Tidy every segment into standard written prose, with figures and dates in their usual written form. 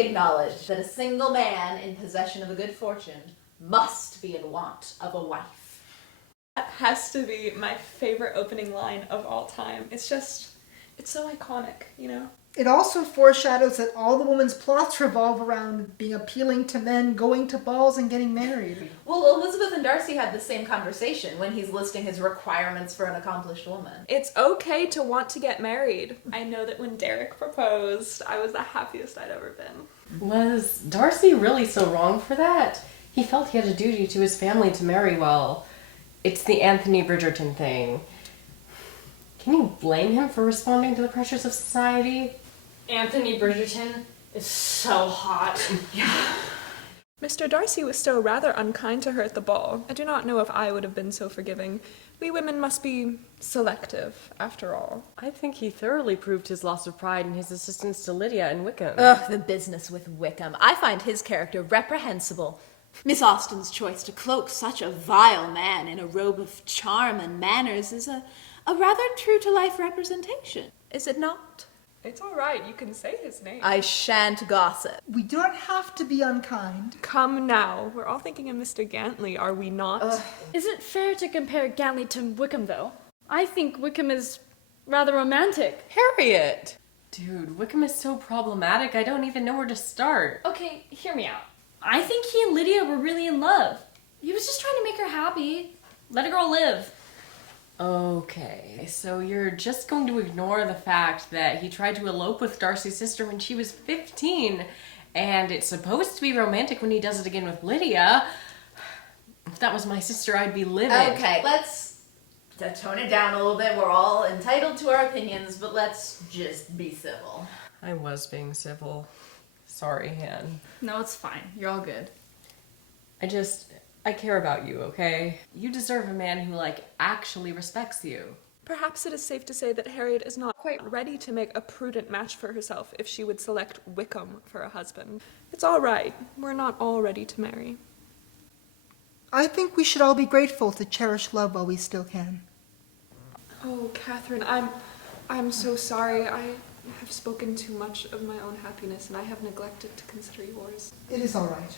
universally acknowledged that a single man in possession of a good fortune must be in want of a wife. That has to be my favorite opening line of all time. It's so iconic, you know? It also foreshadows that all the woman's plots revolve around being appealing to men, going to balls, and getting married. Well, Elizabeth and Darcy had the same conversation when he's listing his requirements for an accomplished woman. It's okay to want to get married. I know that when Derek proposed, I was the happiest I'd ever been. Was Darcy really so wrong for that? He felt he had a duty to his family to marry well. It's the Anthony Bridgerton thing. Can you blame him for responding to the pressures of society? Anthony Bridgerton is so hot. Yeah. Mr. Darcy was still rather unkind to her at the ball. I do not know if I would have been so forgiving. We women must be selective, after all. I think he thoroughly proved his loss of pride in his assistance to Lydia and Wickham. Ugh, the business with Wickham. I find his character reprehensible. Miss Austen's choice to cloak such a vile man in a robe of charm and manners is a rather true-to-life representation, is it not? It's all right, you can say his name. I shan't gossip. We do not have to be unkind. Come now, we're all thinking of Mr. Gantley, are we not? Is it fair to compare Gantley to Wickham, though? I think Wickham is rather romantic. Harriet! Dude, Wickham is so problematic, I don't even know where to start. Okay, hear me out. I think he and Lydia were really in love. He was just trying to make her happy. Let a girl live. Okay, so you're just going to ignore the fact that he tried to elope with Darcy's sister when she was 15, and it's supposed to be romantic when he does it again with Lydia. If that was my sister, I'd be livid. Okay, let's tone it down a little bit. We're all entitled to our opinions, but let's just be civil. I was being civil. Sorry, Han. No, it's fine. You're all good. I care about you, okay? You deserve a man who, actually respects you. Perhaps it is safe to say that Harriet is not quite ready to make a prudent match for herself if she would select Wickham for a husband. It's all right. We're not all ready to marry. I think we should all be grateful to cherish love while we still can. Oh, Catherine, I'm so sorry. I have spoken too much of my own happiness, and I have neglected to consider yours. It is all right.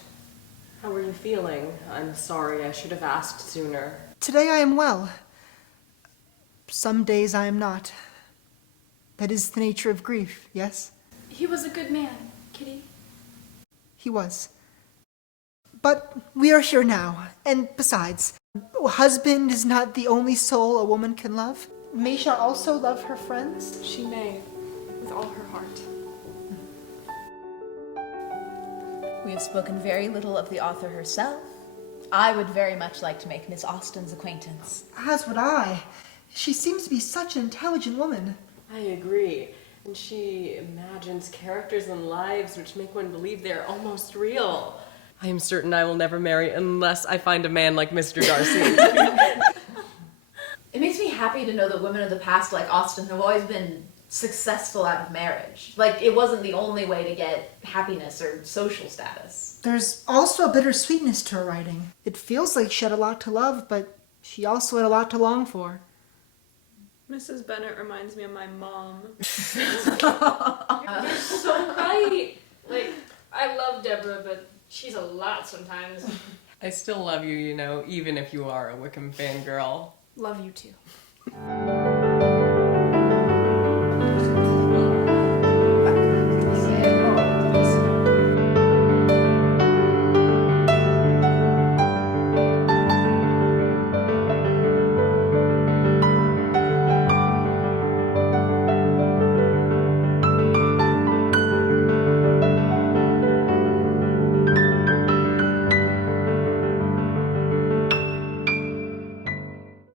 How are you feeling? I'm sorry, I should have asked sooner. Today I am well. Some days I am not. That is the nature of grief, yes? He was a good man, Kitty. He was. But we are here now, and besides, a husband is not the only soul a woman can love. May she also love her friends? She may, with all her heart. We have spoken very little of the author herself. I would very much like to make Miss Austen's acquaintance. As would I. She seems to be such an intelligent woman. I agree. And she imagines characters and lives which make one believe they're almost real. I am certain I will never marry unless I find a man like Mr. Darcy. It makes me happy to know that women of the past like Austen have always been successful out of marriage. It wasn't the only way to get happiness or social status. There's also a bittersweetness to her writing. It feels like she had a lot to love, but she also had a lot to long for. Mrs. Bennet reminds me of my mom. You're so right. I love Deborah, but she's a lot sometimes. I still love you, even if you are a Wickham fangirl. Love you too.